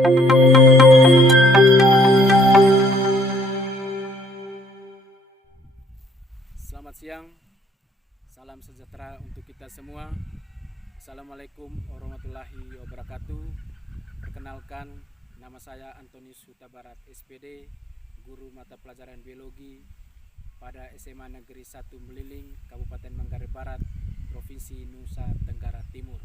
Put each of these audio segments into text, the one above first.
Selamat siang, salam sejahtera untuk kita semua. Assalamualaikum warahmatullahi wabarakatuh. Perkenalkan, nama saya Antonius Huta Barat SPD, guru mata pelajaran biologi pada SMA Negeri 1 Meliling, Kabupaten Manggarai Barat, Provinsi Nusa Tenggara Timur.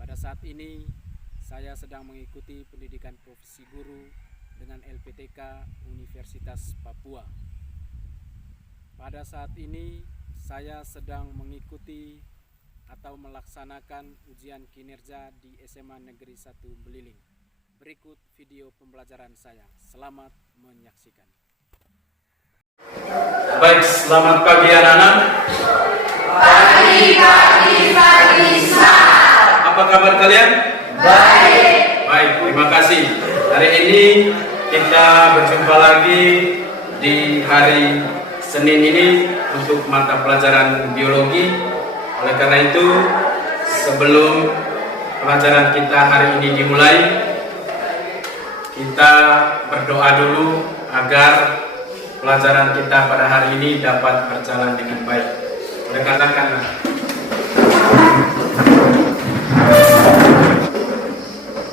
Pada saat ini, saya sedang mengikuti pendidikan profesi guru dengan LPTK Universitas Papua. Pada saat ini saya sedang mengikuti atau melaksanakan ujian kinerja di SMA Negeri 1 Meliling. Berikut video pembelajaran saya. Selamat menyaksikan. Baik, selamat pagi anak-anak. Pagi. Apa kabar kalian? Baik. Baik, terima kasih. Hari ini kita berjumpa lagi di hari Senin ini untuk mata pelajaran biologi. Oleh karena itu, sebelum pelajaran kita hari ini dimulai, kita berdoa dulu agar pelajaran kita pada hari ini dapat berjalan dengan baik. Oleh karena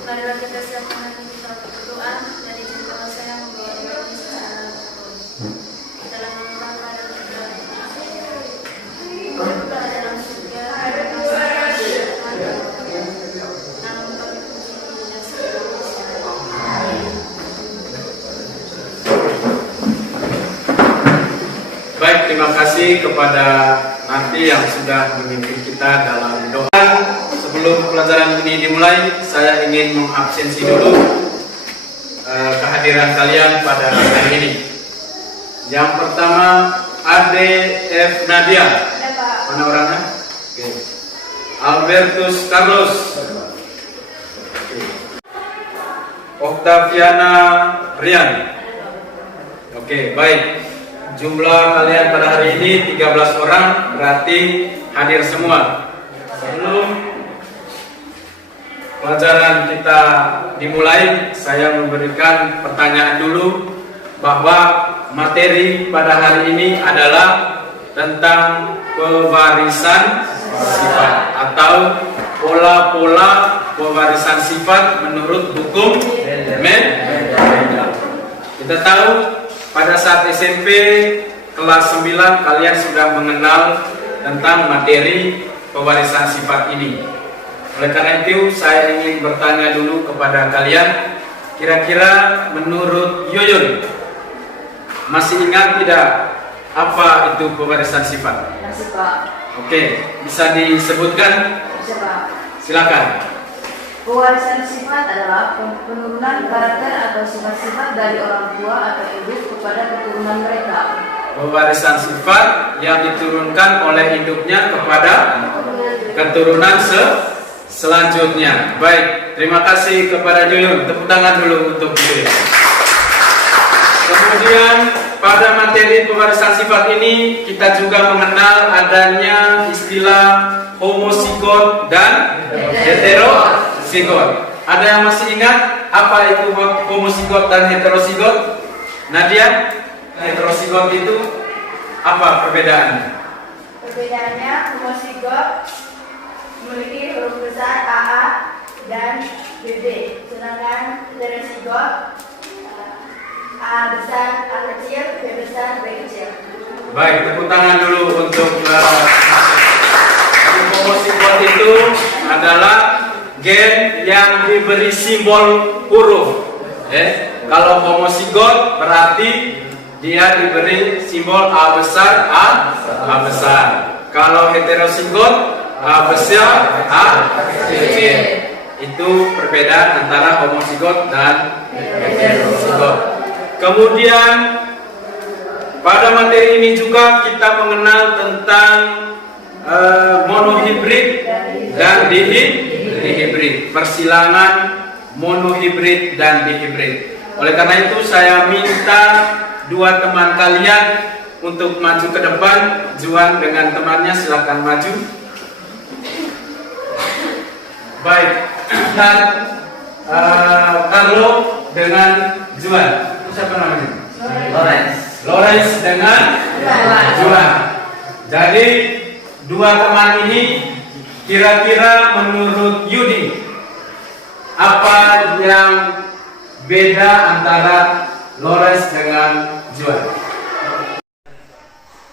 Marilah kita siapkan hati kita berdoa dari jemaah saya membawa doa secara dalam nama Bapa dan Putra dalam surga baik, terima kasih kepada Nanti yang sudah memimpin kita dalam doa. Sebelum pelajaran ini dimulai, saya ingin mengabsensi dulu kehadiran kalian pada hari ini. Yang pertama, ADF Nadia. Mana orangnya? Oke. Albertus Carlos. Oke. Octaviana Rian. Oke, baik. Jumlah kalian pada hari ini 13 orang, berarti hadir semua. Sebelum pelajaran kita dimulai, saya memberikan pertanyaan dulu bahwa materi pada hari ini adalah tentang pewarisan sifat atau pola-pola pewarisan sifat menurut hukum Mendel. Kita tahu pada saat SMP kelas 9 kalian sudah mengenal tentang materi pewarisan sifat ini. Oleh karena itu saya ingin bertanya dulu kepada kalian, kira-kira menurut Yoyon masih ingat tidak apa itu pewarisan sifat? Masih Pak. Oke, bisa disebutkan? Bisa Pak. Silakan. Pewarisan sifat adalah penurunan karakter atau sifat-sifat dari orang tua atau ibu kepada keturunan mereka. Pewarisan sifat yang diturunkan oleh induknya kepada keturunan selanjutnya. Baik, terima kasih kepada Yoyon. Tepuk tangan dulu untuk dia. Kemudian pada materi pewarisan sifat ini kita juga mengenal adanya istilah homozigot dan heterozigot. Ada yang masih ingat apa itu homozigot dan heterozigot? Nadia, heterozigot itu apa perbedaannya? Perbedaannya homozigot memiliki huruf besar AA dan BB, sedangkan heterozigot A besar A kecil, B besar B kecil. Baik, tepuk tangan dulu untuk homozigot itu adalah gen yang diberi simbol huruf. Kalau homozigot berarti dia diberi simbol A besar A besar. Kalau heterozigot A besar A kecil. Itu perbedaan antara homozigot dan heterozigot. Kemudian pada materi ini juga kita mengenal tentang monohibrid dan dihibrid, persilangan monohibrid dan dihibrid. Oleh karena itu saya minta dua teman kalian untuk maju ke depan. Juan dengan temannya silakan maju. Baik, dan Marlo dengan Juan. Siapa namanya? Lawrence dengan Juan. Jadi dua teman ini kira-kira menurut Yudi apa yang beda antara Lawrence dengan Juan?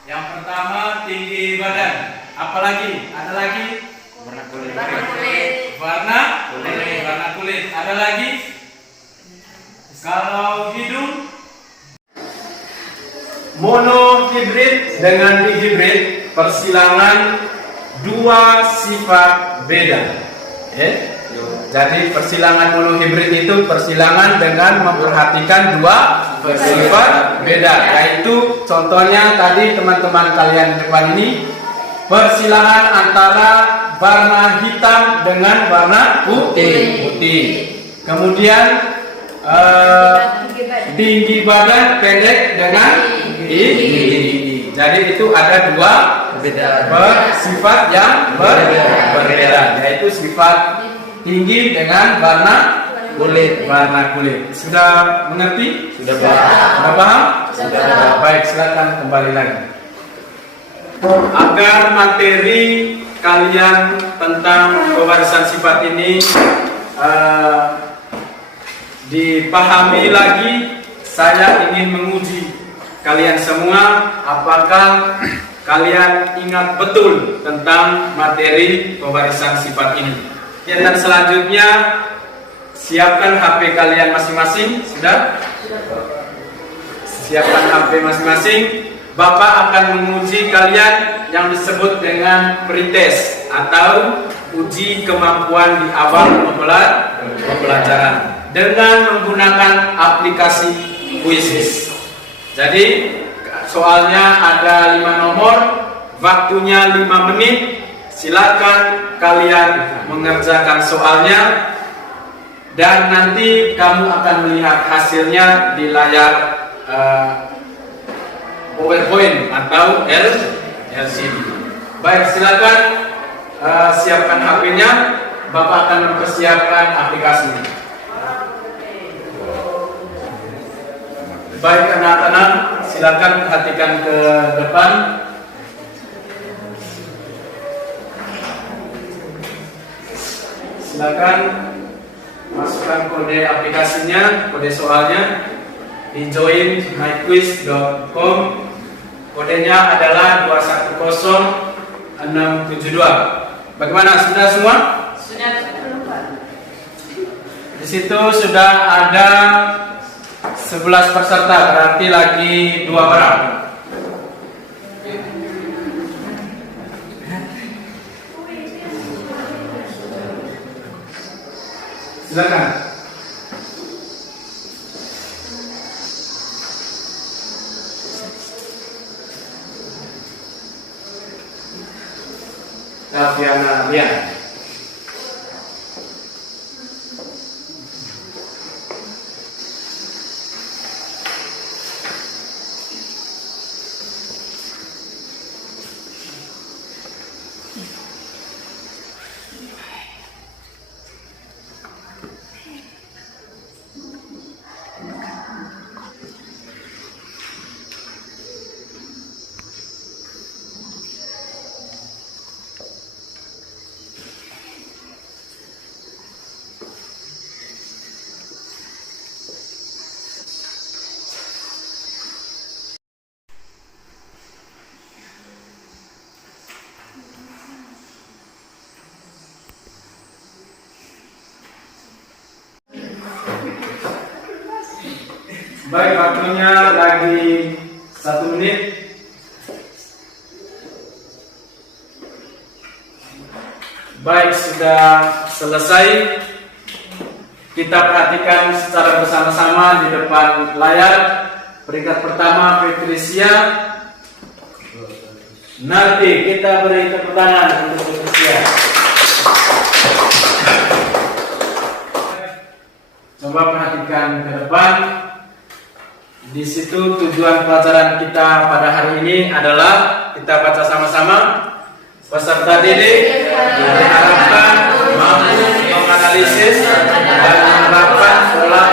Yang pertama tinggi badan. Apalagi? Ada lagi? Warna kulit. Ada lagi? Kalau hidung, monohibrid dengan dihibrid persilangan dua sifat beda. Jadi persilangan monohibrid itu persilangan dengan memperhatikan dua sifat beda, yaitu contohnya tadi teman-teman kalian di depan ini persilangan antara warna hitam dengan warna putih. Kemudian tinggi badan pendek dengan tinggi. Jadi itu ada dua sifat yang berbeda, yaitu sifat tinggi dengan warna kulit. Sudah mengerti? Sudah paham? Sudah. Baik, silakan kembali lagi. Agar materi kalian tentang pewarisan sifat ini dipahami lagi, saya ingin menguji kalian semua apakah kalian ingat betul tentang materi pewarisan sifat ini. Dan selanjutnya siapkan HP kalian masing-masing. Sudah? Siapkan HP masing-masing. Bapak akan menguji kalian yang disebut dengan pretest atau uji kemampuan di awal pembelajaran dengan menggunakan aplikasi Quizzes. Jadi soalnya ada 5 nomor, waktunya 5 menit. Silakan kalian mengerjakan soalnya dan nanti kamu akan melihat hasilnya di layar PowerPoint atau LCD. Baik, silakan siapkan HP-nya. Bapak akan mempersiapkan aplikasinya. Baik anak-anak, silakan perhatikan ke depan. Silakan masukkan kode aplikasinya, kode soalnya di joinmyquiz.com. Kodenya adalah 210672. Bagaimana? Sudah semua? Sudah. Di situ sudah ada 11 peserta, berarti lagi 2 orang. Silakan. Daviana Rian. Baik, waktunya lagi 1 menit. Baik, sudah selesai. Kita perhatikan secara bersama-sama di depan layar. Peringkat pertama Patricia. Nanti kita beri tepuk tangan untuk Patricia. Coba perhatikan ke depan. Di situ tujuan pelajaran kita pada hari ini adalah kita baca sama-sama. Peserta didik diharapkan mampu menganalisis dan menerapkan pola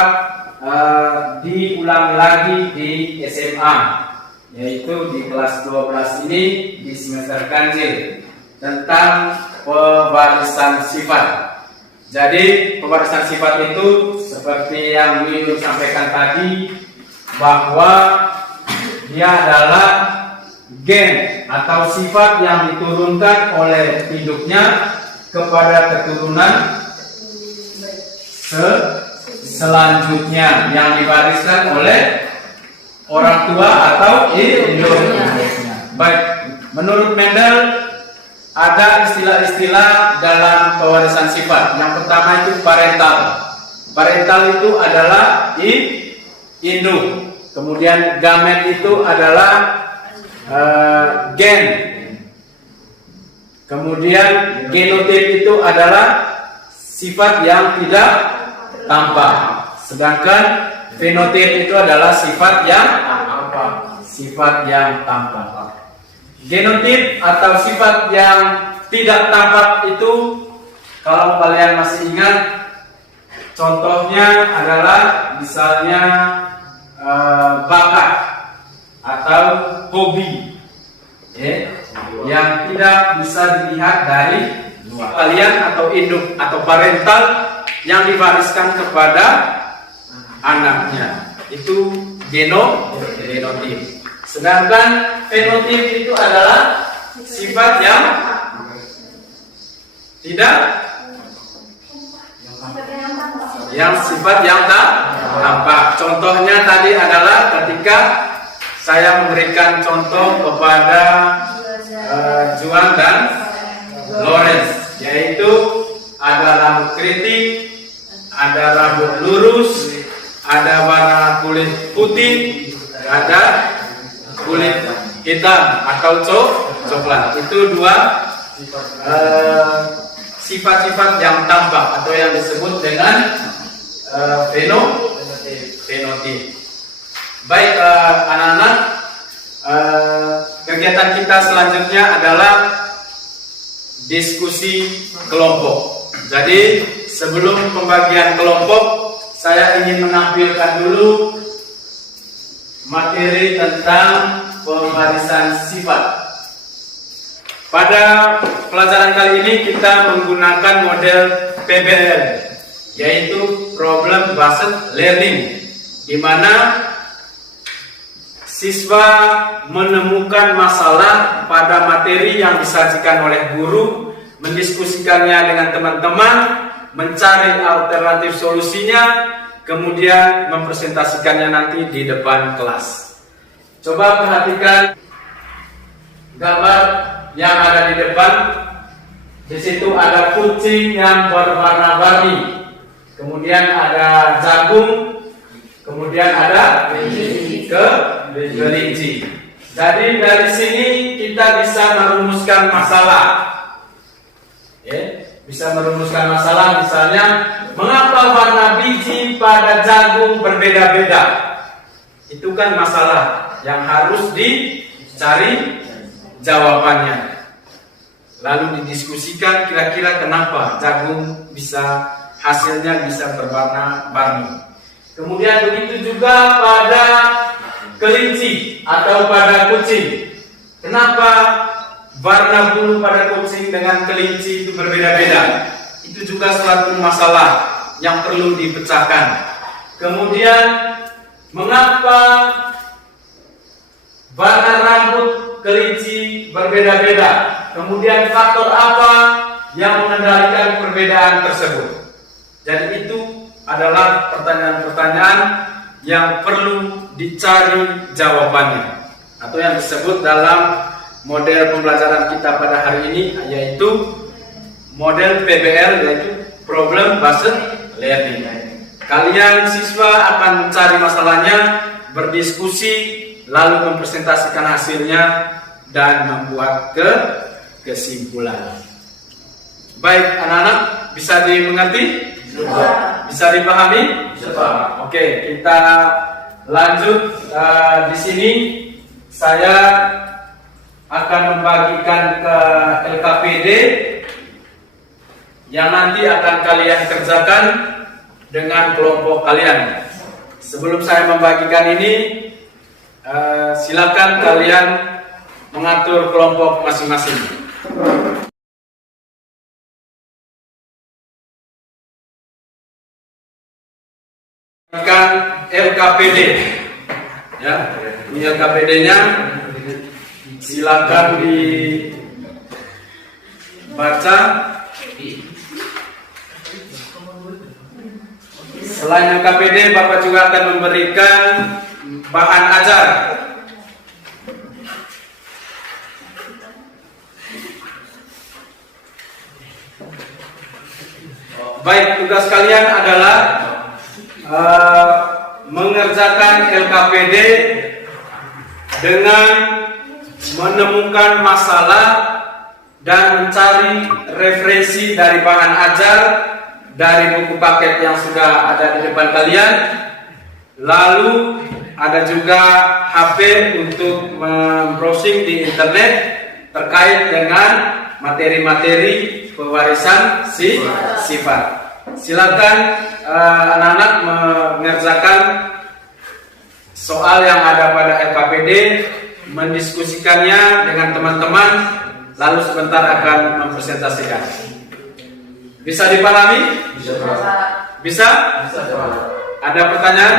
dapat diulangi lagi di SMA, yaitu di kelas 12 ini di semester ganjil tentang pewarisan sifat. Jadi pewarisan sifat itu seperti yang Willy sampaikan tadi, bahwa dia adalah gen atau sifat yang diturunkan oleh induknya kepada keturunan selanjutnya yang diwariskan oleh orang tua atau induknya. Baik, menurut Mendel ada istilah-istilah dalam pewarisan sifat. Yang pertama itu parental. Parental itu adalah induk. Kemudian gamet itu adalah gen. Kemudian genotip itu adalah sifat yang tidak tampak. Sedangkan fenotip itu adalah sifat yang tampak. Genotip atau sifat yang tidak tampak itu, kalau kalian masih ingat, contohnya adalah misalnya bakat atau hobi, yang tidak bisa dilihat dari kalian atau induk atau parental yang diwariskan kepada anaknya. Itu genotip. Sedangkan fenotip itu adalah sifat yang tidak, sifat yang tak tampak. Contohnya tadi adalah ketika saya memberikan contoh kepada Juan dan Lawrence, yaitu ada rambut keriting, ada rambut lurus, ada warna kulit putih, ada kulit hitam atau coklat. Itu dua sifat-sifat yang tampak atau yang disebut dengan fenotip. Baik, anak-anak, kegiatan kita selanjutnya adalah diskusi kelompok. Jadi sebelum pembagian kelompok, saya ingin menampilkan dulu materi tentang pewarisan sifat. Pada pelajaran kali ini kita menggunakan model PBL, yaitu Problem Based Learning, di mana siswa menemukan masalah pada materi yang disajikan oleh guru, mendiskusikannya dengan teman-teman, mencari alternatif solusinya, kemudian mempresentasikannya nanti di depan kelas. Coba perhatikan gambar yang ada di depan. Di situ ada kucing yang berwarna-warni, kemudian ada jagung, kemudian ada kelinci. Jadi dari sini kita bisa merumuskan masalah. Bisa merumuskan masalah, misalnya mengapa warna biji pada jagung berbeda-beda. Itu kan masalah yang harus dicari jawabannya. Lalu didiskusikan kira-kira kenapa jagung hasilnya bisa berwarna-warni. Kemudian begitu juga pada kelinci atau pada kucing. Kenapa warna bulu pada kucing dengan kelinci itu berbeda-beda? Itu juga suatu masalah yang perlu dipecahkan. Kemudian mengapa warna rambut kelinci berbeda-beda? Kemudian faktor apa yang mengendalikan perbedaan tersebut? Jadi itu adalah pertanyaan-pertanyaan yang perlu dicari jawabannya, atau yang disebut dalam model pembelajaran kita pada hari ini, yaitu model PBL, yaitu Problem Based Learning. Kalian siswa akan mencari masalahnya, berdiskusi, lalu mempresentasikan hasilnya dan membuat kesimpulan. Baik, anak-anak, bisa dimengerti? Bisa dipahami? Oke, kita lanjut. Di sini saya akan membagikan ke LKPD yang nanti akan kalian kerjakan dengan kelompok kalian. Sebelum saya membagikan ini, silakan kalian mengatur kelompok masing-masing. LKPD, ya, ini LKPD-nya, silakan dibaca. Selain LKPD, Bapak juga akan memberikan bahan ajar. Baik, tugas kalian adalah mengerjakan LKPD dengan menemukan masalah dan mencari referensi dari bahan ajar dari buku paket yang sudah ada di depan kalian. Lalu ada juga HP untuk membrowsing di internet terkait dengan materi-materi pewarisan sifat. Silakan anak-anak mengerjakan soal yang ada pada LKPD, mendiskusikannya dengan teman-teman, lalu sebentar akan mempresentasikan. Bisa dipahami? Bisa? Ada pertanyaan?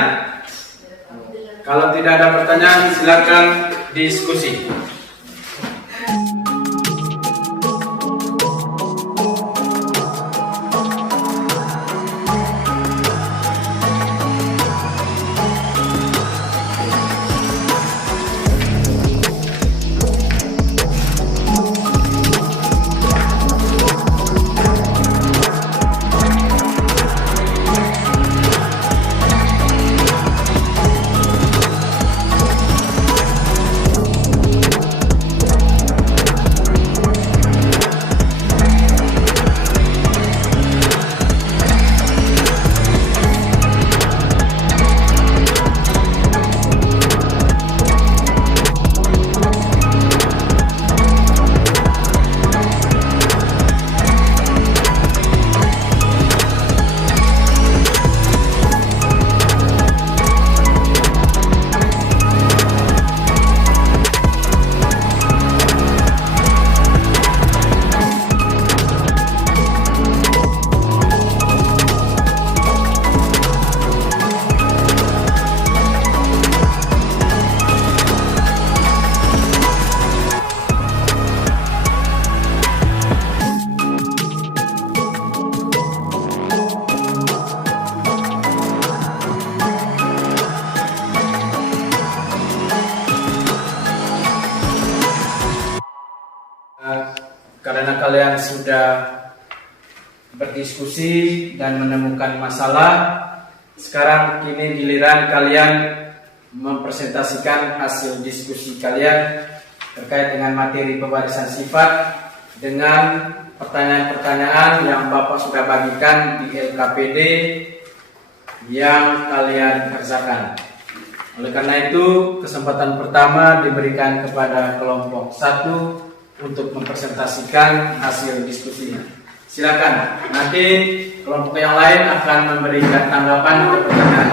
Kalau tidak ada pertanyaan, silakan diskusi. Karena kalian sudah berdiskusi dan menemukan masalah, sekarang kini giliran kalian mempresentasikan hasil diskusi kalian terkait dengan materi pewarisan sifat dengan pertanyaan-pertanyaan yang Bapak sudah bagikan di LKPD yang kalian kerjakan. Oleh karena itu, kesempatan pertama diberikan kepada kelompok 1 untuk mempresentasikan hasil diskusinya. Silakan. Nanti kelompok yang lain akan memberikan tanggapan atau pertanyaan.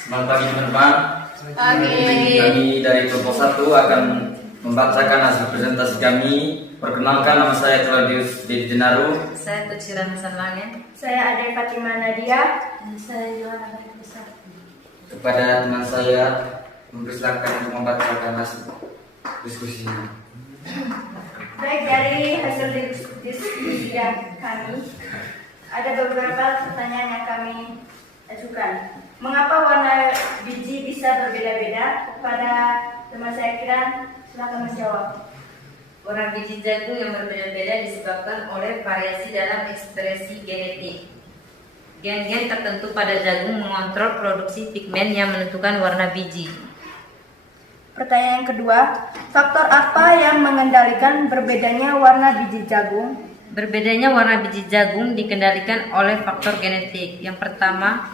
Selamat pagi teman-teman. Kami dari kelompok 1 akan membacakan hasil presentasi kami. Perkenalkan, nama saya Claudius Dedi Jenaru. Saya Tutsiran Sanlangen. Saya Ade Fatimah Nadia. Dan saya Yohana Besar. Kepada teman saya, mempersilakan untuk membacakan hasil diskusinya. Baik, dari hasil diskusi kami, ada beberapa pertanyaan yang kami ajukan. Mengapa warna biji bisa berbeda-beda? Kepada teman saya Kiran, silakan menjawab. Warna biji jagung yang berbeda-beda disebabkan oleh variasi dalam ekspresi genetik. Gen-gen tertentu pada jagung mengontrol produksi pigmen yang menentukan warna biji. Pertanyaan kedua, faktor apa yang mengendalikan berbedanya warna biji jagung? Berbedanya warna biji jagung dikendalikan oleh faktor genetik. Yang pertama,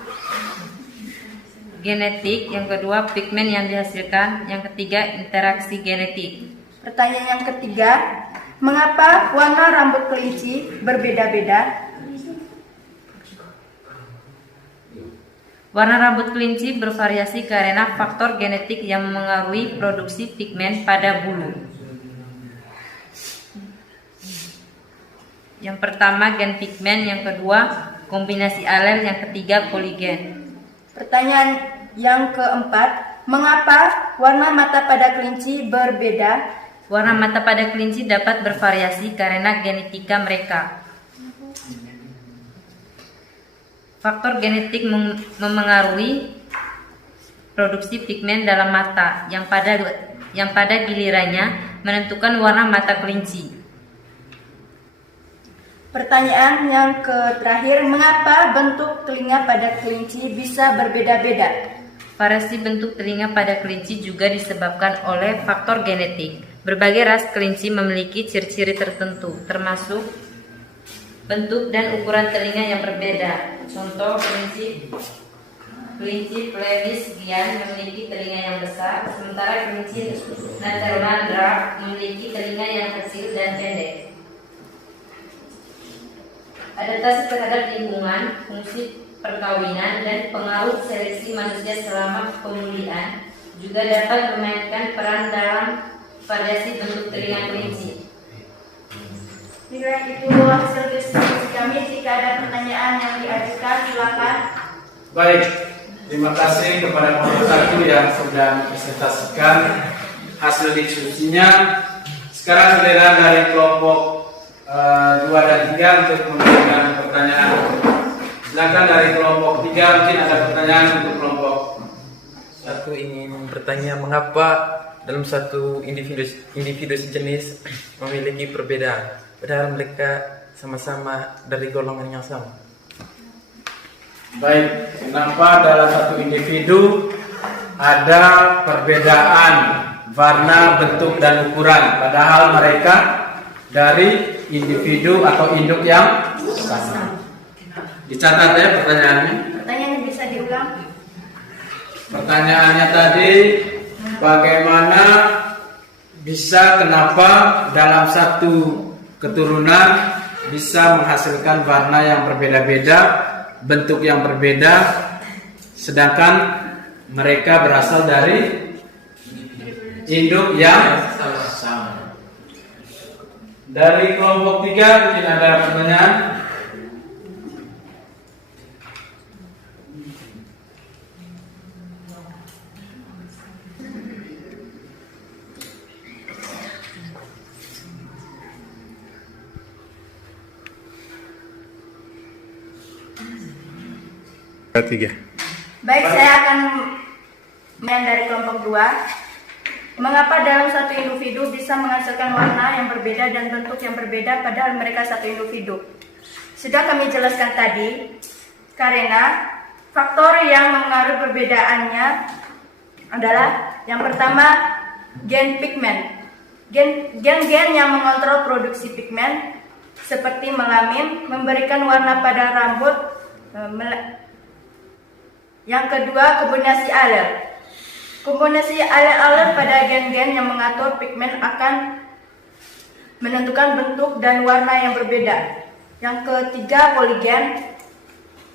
genetik, yang kedua pigmen yang dihasilkan, yang ketiga interaksi genetik. Pertanyaan yang ketiga, mengapa warna rambut kelinci berbeda-beda? Warna rambut kelinci bervariasi karena faktor genetik yang mengaruhi produksi pigmen pada bulu. Yang pertama gen pigmen, yang kedua kombinasi alel, yang ketiga poligen. Pertanyaan yang keempat, mengapa warna mata pada kelinci berbeda? Warna mata pada kelinci dapat bervariasi karena genetika mereka. Faktor genetik memengaruhi produksi pigmen dalam mata yang pada gilirannya menentukan warna mata kelinci. Pertanyaan yang terakhir, mengapa bentuk telinga pada kelinci bisa berbeda-beda? Variasi bentuk telinga pada kelinci juga disebabkan oleh faktor genetik. Berbagai ras kelinci memiliki ciri-ciri tertentu, termasuk bentuk dan ukuran telinga yang berbeda. Contoh, kelinci Flemish Gian memiliki telinga yang besar, sementara kelinci Netherland Dwarf memiliki telinga yang kecil dan pendek. Adaptasi terhadap lingkungan, fungsi perkawinan, dan pengaruh seleksi manusia selama pemulihan juga dapat memainkan peran dalam variasi bentuk telinga kelinci. Bila itu hasil diskusi kami, jika ada pertanyaan yang diajukan, silakan. Baik, terima kasih kepada kelompok 1 yang sudah mempresentasikan hasil diskusinya. Sekarang giliran dari kelompok 2 dan 3 untuk memberikan pertanyaan. Silakan dari kelompok 3, mungkin ada pertanyaan untuk kelompok 1 ingin bertanya mengapa dalam satu individu sejenis memiliki perbedaan, padahal mereka sama-sama dari golongan yang sama. Baik, kenapa dalam satu individu ada perbedaan warna, bentuk, dan ukuran, padahal mereka dari individu atau induk yang sama? Dicatat ya pertanyaannya. Pertanyaannya bisa diulang. Pertanyaannya tadi, bagaimana bisa, kenapa dalam satu keturunan bisa menghasilkan warna yang berbeda-beda, bentuk yang berbeda, sedangkan mereka berasal dari induk yang sama. Dari kelompok 3 mungkin ada pertanyaan. Baik, saya akan main dari kelompok 2. Mengapa dalam satu individu bisa menghasilkan warna yang berbeda dan bentuk yang berbeda padahal mereka satu individu? Sudah kami jelaskan tadi, karena faktor yang mengaruhi perbedaannya adalah yang pertama gen pigmen. Gen-gen yang mengontrol produksi pigmen seperti melamin memberikan warna pada rambut. Yang kedua, kombinasi alel. Kombinasi alel-alel pada gen-gen yang mengatur pigmen akan menentukan bentuk dan warna yang berbeda. Yang ketiga, poligen.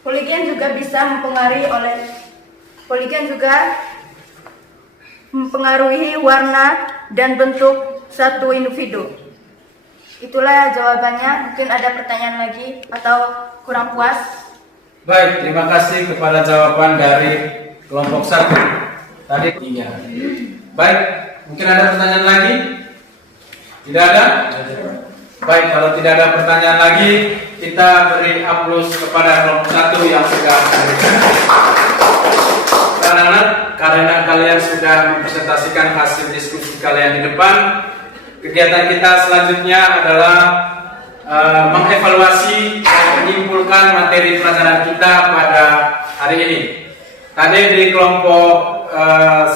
Poligen juga bisa mempengaruhi warna dan bentuk satu individu. Itulah jawabannya. Mungkin ada pertanyaan lagi atau kurang puas? Baik, terima kasih kepada jawaban dari kelompok 1. Tadi 3. Baik, mungkin ada pertanyaan lagi? Tidak ada? Baik, kalau tidak ada pertanyaan lagi, kita beri aplaus kepada kelompok 1 yang sudah memberikan. Karena kalian sudah mempresentasikan hasil diskusi kalian di depan, kegiatan kita selanjutnya adalah mengevaluasi dan menyimpulkan materi pelajaran kita pada hari ini. Tadi di kelompok 1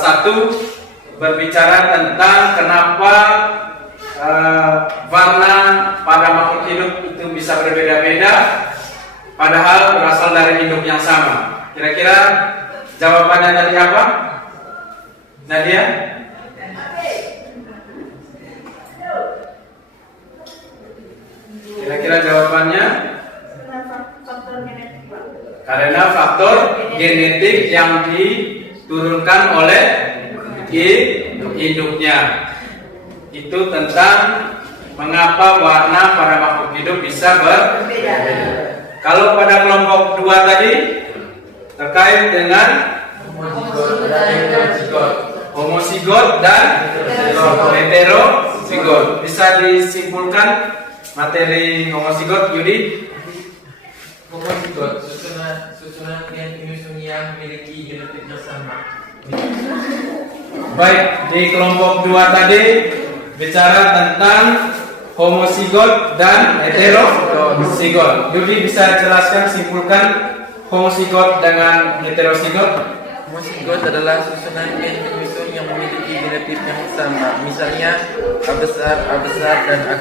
berbicara tentang kenapa warna pada makhluk hidup itu bisa berbeda-beda, padahal berasal dari induk yang sama. Kira-kira jawabannya tadi apa? Nadia? Kira-kira jawabannya? Karena faktor genetik yang diturunkan oleh induknya. Itu tentang mengapa warna pada makhluk hidup bisa berbeda. Kalau pada kelompok 2 tadi terkait dengan homozigot dan heterozigot. Bisa disimpulkan materi homozigot, Yudi? Homozigot susunan organisme yang memiliki genetik yang sama. Baik, di kelompok 2 tadi bicara tentang homozigot dan heterozigot. Yudi bisa jelaskan, simpulkan homozigot dengan heterozigot? Homozigot adalah susunan gen kromosom yang memiliki genotipe yang sama. Misalnya A besar dan A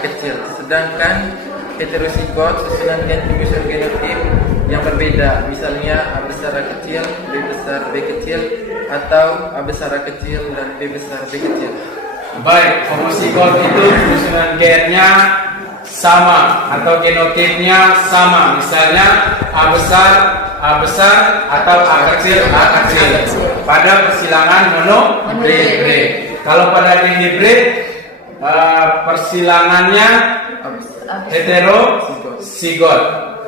kecil. Sedangkan heterozigot susunan gen kromosom genotipe yang berbeda. Misalnya A besar A kecil, B besar B kecil, atau A besar A kecil dan B besar B kecil. Baik, homozigot itu susunan gennya sama atau genotipnya sama. Misalnya A besar atau A kecil pada persilangan monohibrid. Kalau pada dihibrid persilangannya heterozigot,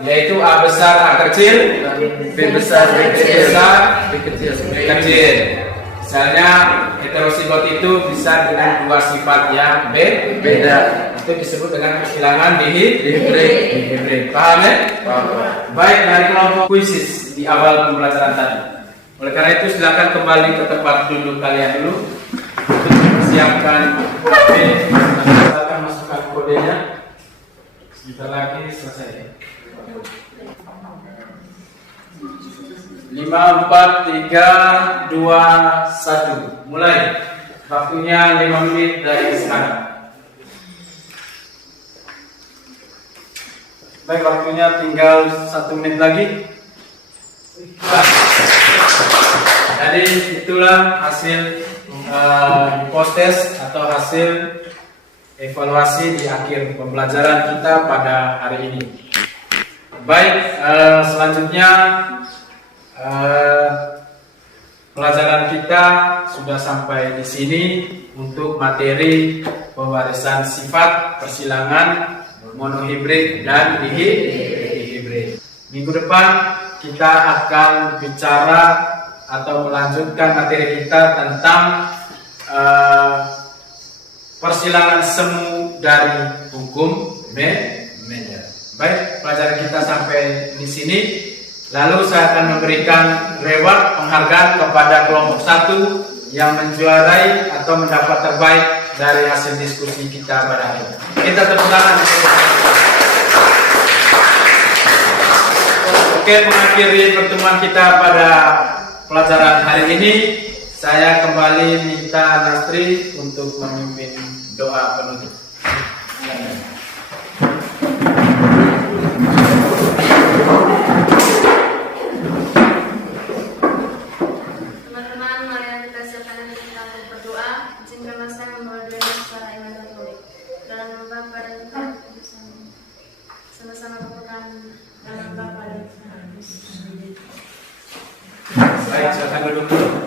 yaitu A besar A kecil Dan B besar B kecil. Misalnya heterozigot itu bisa dengan dua sifat yang beda. Itu disebut dengan persilangan dihibrid. Paham ya? Baik, dari kelompok kuisis di awal pembelajaran tadi. Oleh karena itu silakan kembali ke tempat duduk kalian dulu untuk mempersiapkan kode. Silakan masukkan kodenya. Sebentar lagi selesai. 5, 4, 3, 2, 1. Mulai. Waktunya 5 menit dari sekarang. Baik, waktunya tinggal 1 menit lagi. Jadi itulah hasil post-test atau hasil evaluasi di akhir pembelajaran kita pada hari ini. Baik, selanjutnya pelajaran kita sudah sampai di sini untuk materi pewarisan sifat, persilangan, monohibrid dan dihibrid. Minggu depan kita akan bicara atau melanjutkan materi kita tentang persilangan semu dari hukum Mendel. Baik, pelajaran kita sampai di sini. Lalu saya akan memberikan reward penghargaan kepada kelompok 1 yang menjuarai atau mendapat terbaik dari hasil diskusi kita pada hari ini. Kita tepuk tangan. Oke, mengakhiri pertemuan kita pada pelajaran hari ini, saya kembali minta Nastri untuk memimpin doa penutup. Teman-teman, mari kita siapkan diri kita untuk berdoa. Izinkanlah saya membawa doa secara iman dan tauhid. Dalam nama Bapa dan Putra dan Roh Kudus. Sama-sama berpegang dalam Bapa dan Putra dan Roh Kudus. Baik, silakan duduk dulu.